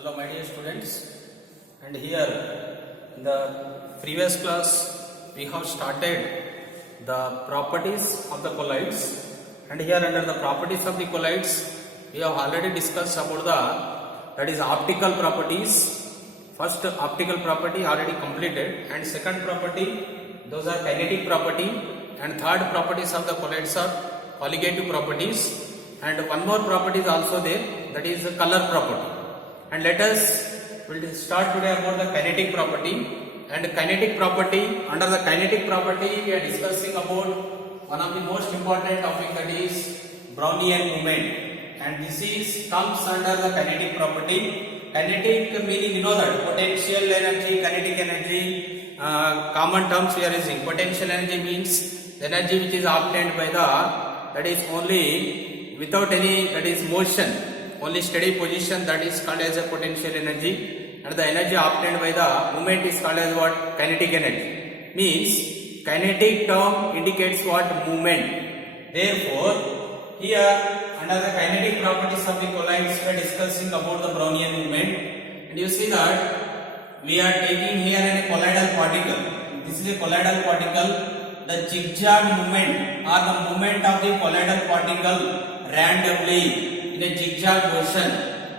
Hello my dear students, and here in the previous class we have started the properties of the colloids, and here under the properties of the colloids we have already discussed about that is optical properties. First optical property already completed, and second property those are kinetic property, and third properties of the colloids are colligative properties, and one more property is also there, that is the color property. And let us will start today about the kinetic property. And kinetic property, under the kinetic property we are discussing about one of the most important topic, that is Brownian movement, and this is comes under the kinetic property. Kinetic meaning you know that potential energy, kinetic energy, common terms we are using. Potential energy means the energy which is obtained by the, that is only without any, that is motion, only steady position, that is called as a potential energy, and the energy obtained by the movement is called as what? Kinetic energy. Means kinetic term indicates what? Movement. Therefore here under the kinetic properties of the colloids we are discussing about the Brownian movement, and you see that we are taking here a colloidal particle. This is a colloidal particle. The zigzag movement or the movement of the colloidal particle randomly in a zigzag motion,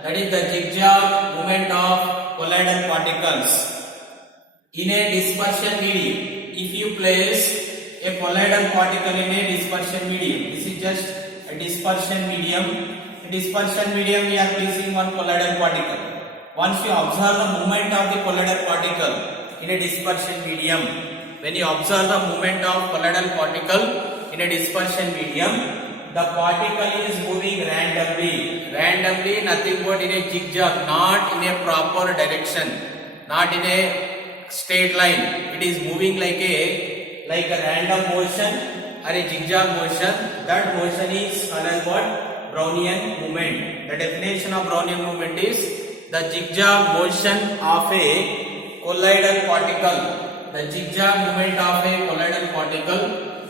that is the zigzag movement of colloidal particles in a dispersion medium. If you place a colloidal particle in a dispersion medium, this is just a dispersion medium. In dispersion medium we are placing one colloidal particle. Once you observe the movement of the colloidal particle in a dispersion medium, when you observe the movement of colloidal particle in a dispersion medium, the particle is moving randomly. Randomly, nothing but in a zigzag, not in a proper direction, not in a straight line. It is moving like a random motion or a zigzag motion. That motion is called as what? Brownian movement. The definition of Brownian movement is the zigzag motion of a colloidal particle. The zigzag movement of a colloidal particle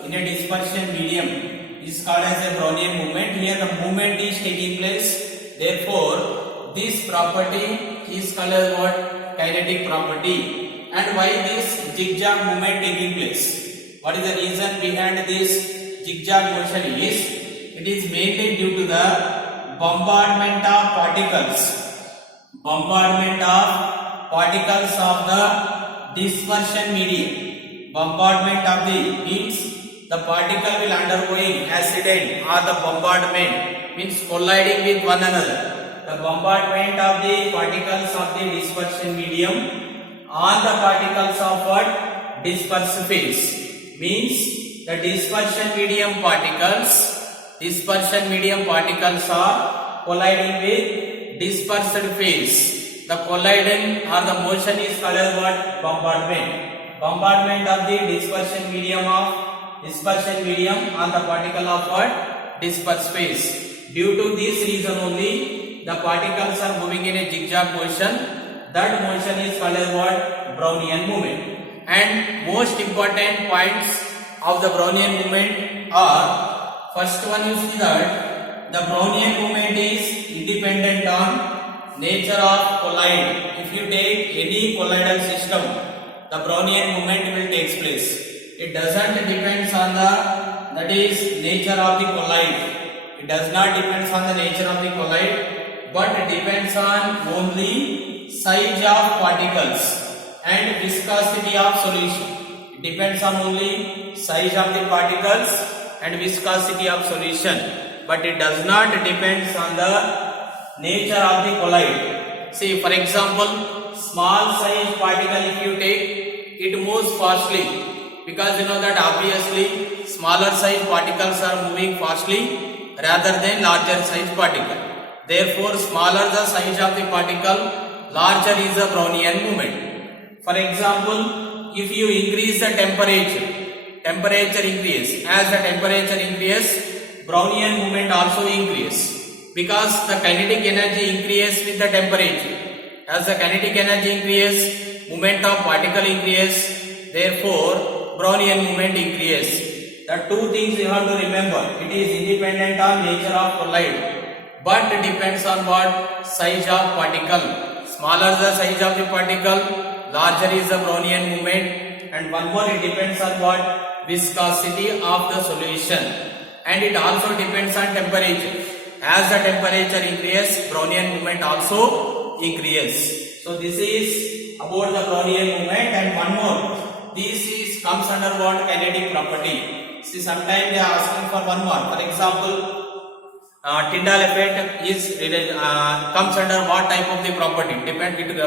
in a dispersion medium is called as a Brownian movement. Here the movement is taking place. Therefore, this property is called as what? Kinetic property. And why this zigzag movement taking place? What is the reason behind this zigzag motion is? It is mainly due to the bombardment of particles. Bombardment of particles of the dispersion medium. Bombardment of the means the particle will undergoing accident or the bombardment, means colliding with one another. The bombardment of the particles of the dispersion medium on the particles of what? Dispersed phase. Means the dispersion medium particles are colliding with dispersed phase. The colliding or the motion is called as what? Bombardment. Bombardment of the dispersion medium on the particle of what? Dispersed phase. Due to this reason only the particles are moving in a zigzag motion. That motion is called as what? Brownian movement. And most important points of the Brownian movement are, first one you see that the Brownian movement is independent on nature of colloid. If you take any colloidal system, the Brownian movement will take place. It doesn't depends on the, that is nature of the colloid. It does not depends on the nature of the colloid, but it depends on only size of particles and viscosity of solution. It depends on only size of the particles and viscosity of solution, but it does not depends on the nature of the colloid. See, for example, small size particle if you take, it moves fastly. Because you know that obviously smaller size particles are moving fastly rather than larger size particle. Therefore, smaller the size of the particle, larger is the Brownian movement. For example, if you increase the temperature increase. As the temperature increases, Brownian movement also increases. Because the kinetic energy increases with the temperature. As the kinetic energy increases, movement of particle increases. Therefore, Brownian movement increases. The two things you have to remember. It is independent on nature of colloid, but it depends on what? Size of particle. smaller the size of the particle, larger is the Brownian movement. And one more, it depends on what? Viscosity of the solution, and it also depends on temperature. As the temperature increases, Brownian movement also increases. So this is about the Brownian movement. And one more, this is comes under what? Kinetic property. See, sometimes they are asking for one more. For example, Tyndall effect is comes under what type of the property? It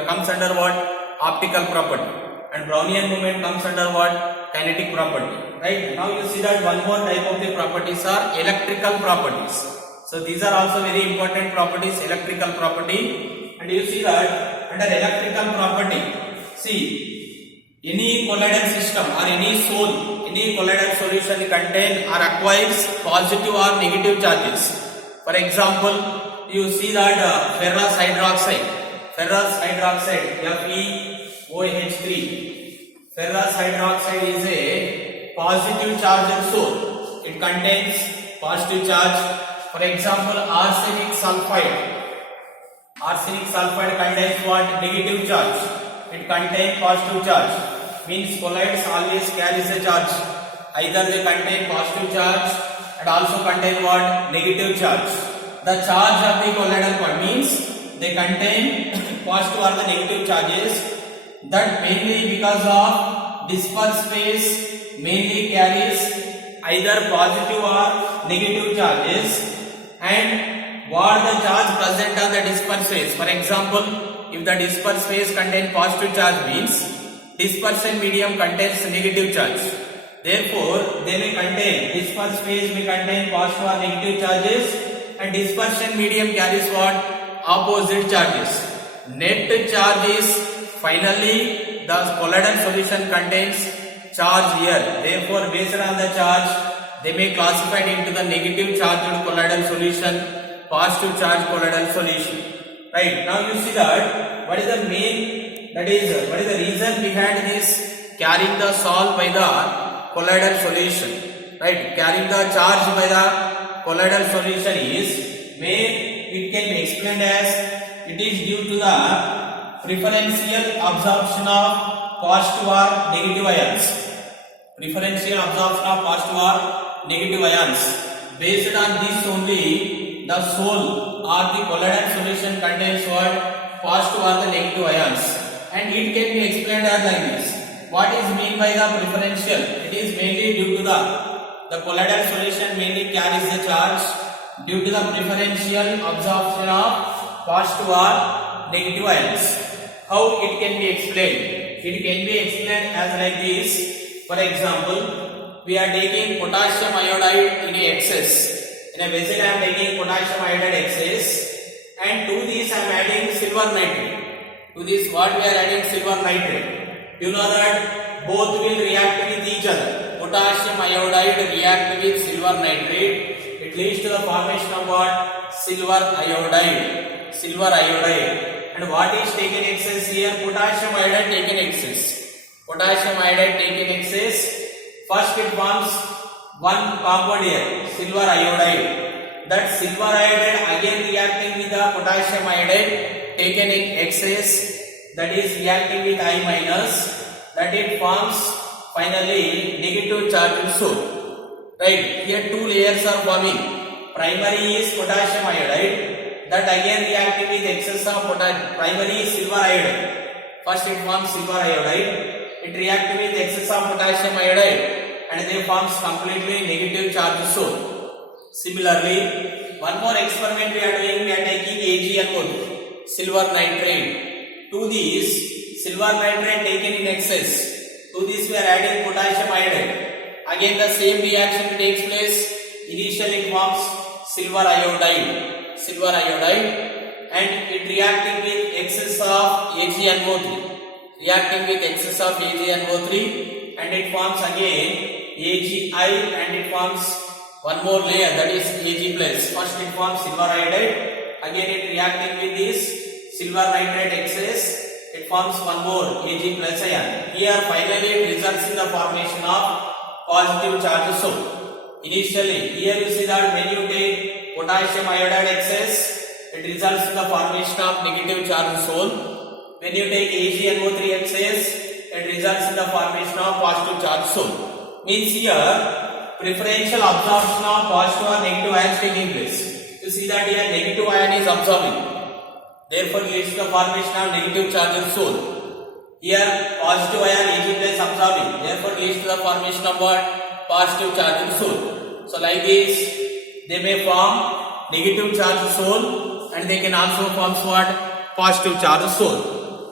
comes under what? Optical property. And Brownian movement comes under what? Kinetic property. Right? Now you see that one more type of the properties are electrical properties. So these are also very important properties, electrical property. And you see that under electrical property, see, any colloidal system or any colloidal solution contain or acquires positive or negative charges. For example, you see that ferrous hydroxide, FeOH3. Ferrous hydroxide is a positive charged source. It contains positive charge. For example, arsenic sulfide contains what? Negative charge. It contains positive charge. Means colloids always carries a charge. Either they contain positive charge and also contain what? Negative charge. The charge of the colloidal part means they contain positive or the negative charges, that mainly because of dispersed phase mainly carries either positive or negative charges. And what the charge present on the dispersed phase? For example, if the dispersed phase contains positive charge, means dispersion medium contains negative charge. Therefore, they may contain, dispersed phase may contain positive or negative charges, and dispersion medium carries what? Opposite charges. Net charge is finally the colloidal solution contains charge here. Therefore, based on the charge, they may classify it into the negative charged colloidal solution, positive charge colloidal solution. Right? Now you see that what is the reason behind this carrying the salt by the colloidal solution? Right? Carrying the charge by the colloidal solution is, it can be explained as it is due to the preferential absorption of positive or negative ions. Preferential absorption of positive or negative ions. Based on this only, the sole or the colloidal solution contains what? Positive or the negative ions. And it can be explained as like this. What is meant by the preferential? It is mainly due to the colloidal solution mainly carries the charge due to the preferential absorption of positive or negative ions. How it can be explained? It can be explained as like this. For example, we are taking potassium iodide in excess. In a vessel I am taking potassium iodide excess, and to this I am adding silver nitrate. To this what we are adding? Silver nitrate. You know that both will react with each other. Potassium iodide react with silver nitrate. It leads to the formation of what? Silver iodide. And what is taken excess here? Potassium iodide taken excess. First it forms one compound here, silver iodide. That silver iodide again reacting with the potassium iodide taken in excess, that is reacting with I minus, that it forms finally negative charged source. Right? Here two layers are forming. Primary is potassium iodide, that again reacting with excess of primary is silver iodide. First it forms silver iodide, it reacts with excess of potassium iodide, and they forms completely negative charge source. Similarly, one more experiment we are doing, we are taking AgNO2, silver nitrate. To this silver nitrate taken in excess, to this we are adding potassium iodide. Again the same reaction takes place. Initially it forms silver iodide, and it reacting with excess of AgNO3, and it forms again AgI, and it forms one more layer, that is Ag plus. First it forms silver iodide, again it reacting with this silver nitrate excess, it forms one more Ag plus ion. Here finally it results in the formation of positive charge source. Initially, here you see that when you take potassium iodide excess, it results in the formation of negative charge source. when you take AgNO3 excess, it results in the formation of positive charge soul. Means here preferential absorption of positive or negative ions taking place. You see that here negative ion is absorbing, therefore leads to the formation of negative charge soul. Here positive ion Ag plus absorbing, therefore leads to the formation of what? Positive charge soul. So like this, they may form negative charge soul and they can also form what? Positive charge soul.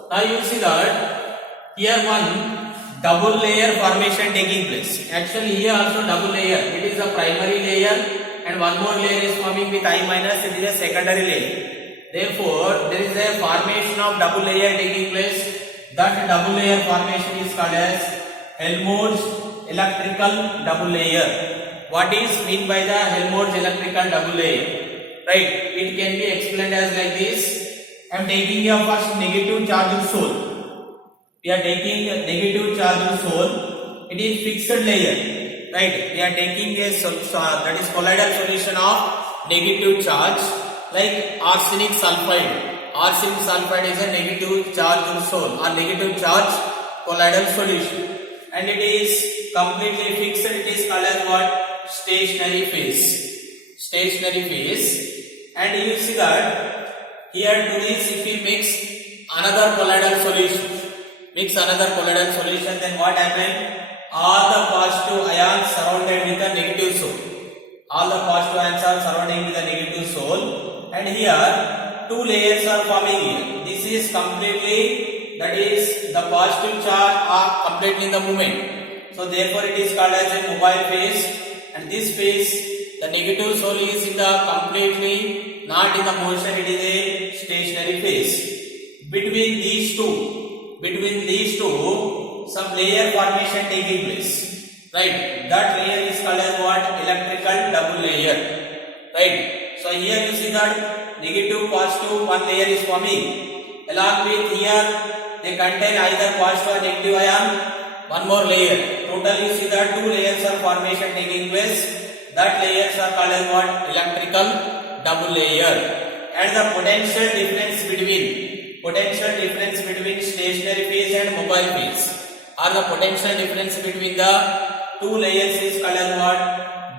Now you see that here one double layer formation taking place. Actually here also double layer. It is a primary layer and one more layer is forming with I minus. It is a secondary layer. Therefore there is a formation of double layer taking place. That double layer formation is called as Helmholtz electrical double layer. What is mean by the Helmholtz electrical double layer? Right, it can be explained as like this. I am taking a first negative charge soul. We are taking a negative charge soul. It is fixed layer. Right, we are taking a that is colloidal solution of negative charge like arsenic sulfide. Arsenic sulfide is a negative charge soul or negative charge colloidal solution, and it is completely fixed. It is called as what? Stationary phase. Stationary phase. And you see that here to this, if we mix another colloidal solution, then what happens? All the positive ions surrounded with a negative soul. All the positive ions are surrounding with a negative soul, and here two layers are forming here. This is completely, that is the positive charge are completely in the movement. So therefore it is called as a mobile phase, and this phase the negative soul is in the completely not in the motion. It is a stationary phase. Between these two, some layer formation taking place. Right, that layer is called as what? Electrical double layer. Right. So here you see that negative positive one layer is forming. Along with here they contain either positive or negative ion. One more layer. Total you see that two layers of formation taking place. That layers are called as what? Electrical double layer. And the potential difference between stationary phase and mobile phase, or the potential difference between the two layers is called as what?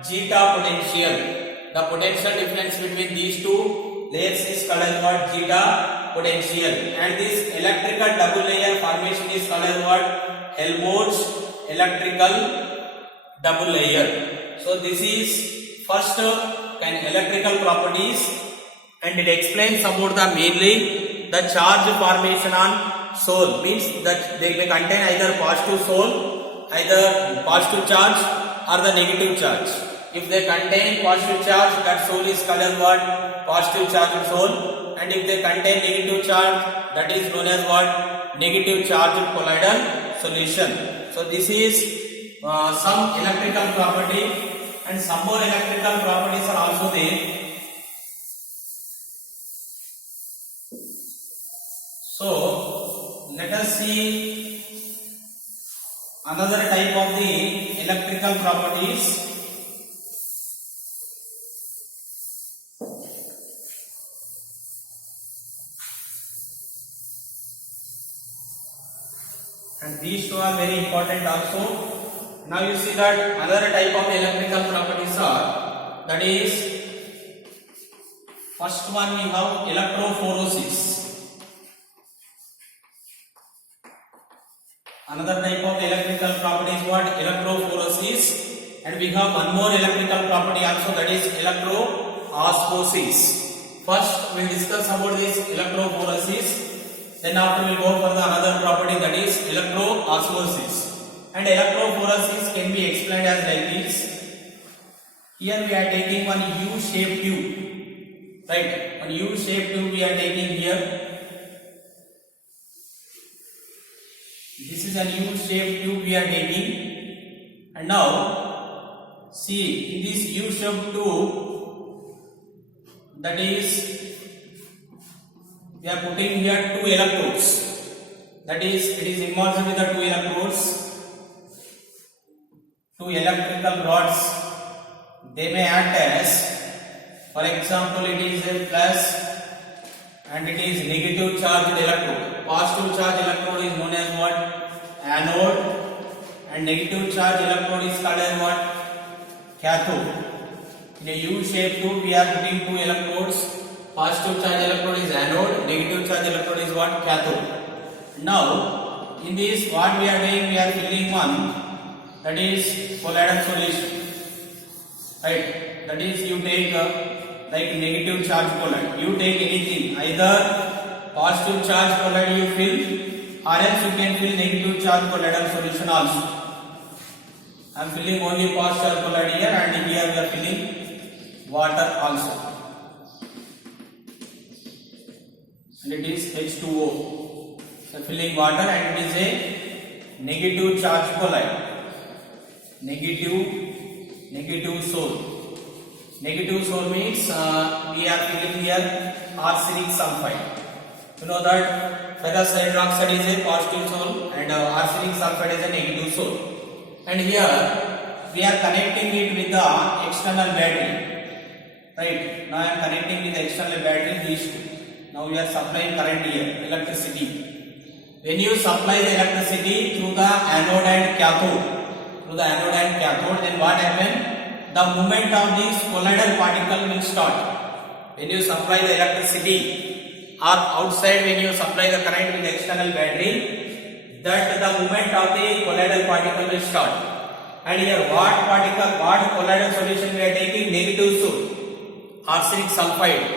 Zeta potential. The potential difference between these two layers is called as what? Zeta potential. And this electrical double layer formation is called as what? Helmholtz electrical double layer. So this is first kind electrical properties, and it explains about the mainly the charge formation on soul. Means that they may contain either positive soul, either positive charge or the negative charge. If they contain positive charge, that soul is called as what? Positive charge soul. And if they contain negative charge, that is known as what? Negative charge colloidal solution. So this is some electrical property, and some more electrical properties are also there. So let us see another type of the electrical properties. And these two are very important also. Now you see that another type of electrical properties are, that is, first one we have electrophoresis. Another type of electrical property is what? Electrophoresis. And we have one more electrical property also, that is electroosmosis. First we will discuss about this electrophoresis, then after we will go for the another property, that is electroosmosis. And electrophoresis can be explained as like this. Here we are taking one U-shaped tube. Right, one U-shaped tube we are taking here. This is a U-shaped tube we are taking, and now see in this U-shaped tube, that is we are putting here two electrodes. That is, it is immersed with the two electrodes. Two electrical rods, they may act as, for example, it is a plus and it is negative charged electrode. positive charge electrode is known as what? Anode, and negative charge electrode is called as what? Cathode. In a U-shaped tube, we are putting two electrodes. Positive charge electrode is anode, negative charge electrode is what? Cathode. Now, in this, what we are doing? We are filling one, that is colloidal solution. Right? That is, you take like negative charge colloid. You take anything, either positive charge colloid you fill, or else you can fill negative charge colloidal solution also. I am filling only positive charge colloid here, and here we are filling water also. And it is H2O. So filling water, and it is a negative charge colloid. Negative soul. Negative soul means we are filling here arsenic sulfide. You know that ferrous hydroxide is a positive soul and arsenic sulfide is a negative soul. And here we are connecting it with the external battery. Right? Now I am connecting with the external battery, these two. Now we are supplying current here, electricity. When you supply the electricity through the anode and cathode, then what happens? The movement of this colloidal particle will start. When you supply the electricity, or outside when you supply the current with the external battery, that the movement of the colloidal particle will start. And here what colloidal solution we are taking? Negative soul, arsenic sulfide.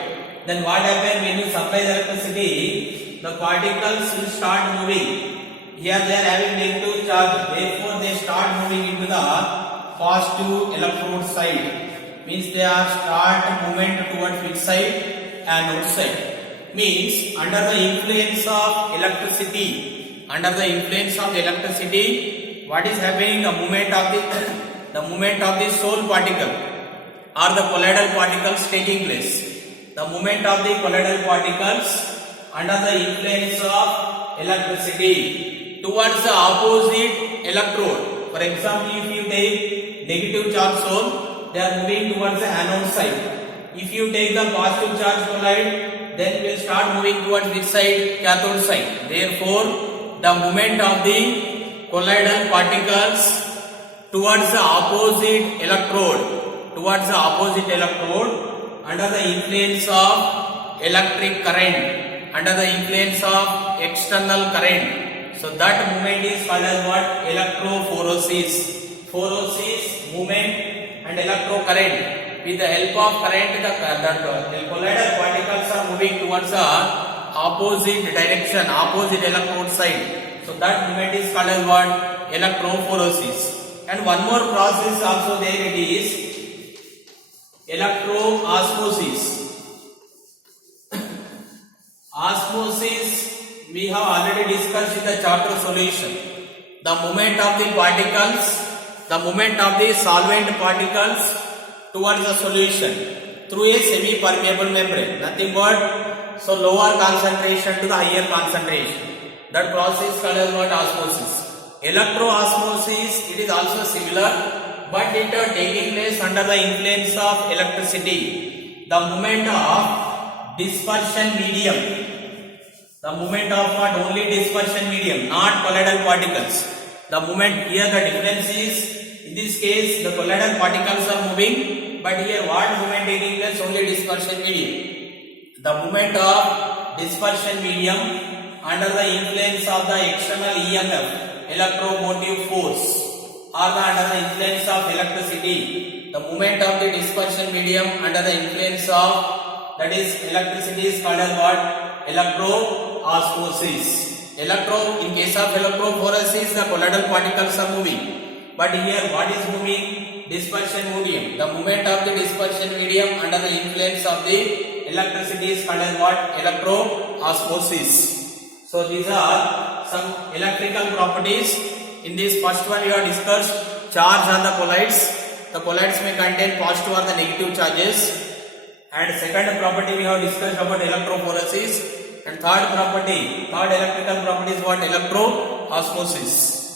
Then what happens when you supply the electricity? The particles will start moving. Here they are having negative charge, therefore they start moving into the positive electrode side. Means they are start movement towards which side? Anode side. Means under the influence of electricity, what is happening? The movement of the soul particle or the colloidal particles taking place. The movement of the colloidal particles under the influence of electricity towards the opposite electrode. For example, if you take negative charge soul, they are moving towards the anode side. If you take the positive charge colloid, then will start moving towards which side? Cathode side. Therefore, the movement of the colloidal particles towards the opposite electrode, under the influence of electric current, under the influence of external current. So that movement is called as what? Electrophoresis. Phoresis, movement, and electrocurrent. With the help of current, the colloidal particles are moving towards the opposite direction, opposite electrode side. So that movement is called as what? Electrophoresis. And one more process also there, it is electroosmosis. Osmosis we have already discussed in the chapter solution. The movement of the particles, the movement of the solvent particles towards the solution through a semi-permeable membrane. Nothing but lower concentration to the higher concentration. That process is called as what? Osmosis. Electroosmosis, it is also similar, but it is taking place under the influence of electricity. The movement of dispersion medium. The movement of what? Only dispersion medium, not colloidal particles. The movement here, the difference is, in this case, the colloidal particles are moving, but here what movement taking place? Only dispersion medium. The movement of dispersion medium under the influence of the external EMF, electromotive force, or under the influence of electricity. The movement of the dispersion medium under the influence of, that is, electricity is called as what? Electroosmosis. In case of electrophoresis, the colloidal particles are moving. But here what is moving? Dispersion medium. The movement of the dispersion medium under the influence of the electricity is called as what? Electroosmosis. So these are some electrical properties. In this first one we have discussed charge on the colloids. The colloids may contain positive or the negative charges. And second property we have discussed about electrophoresis. And third electrical property is what? Electroosmosis.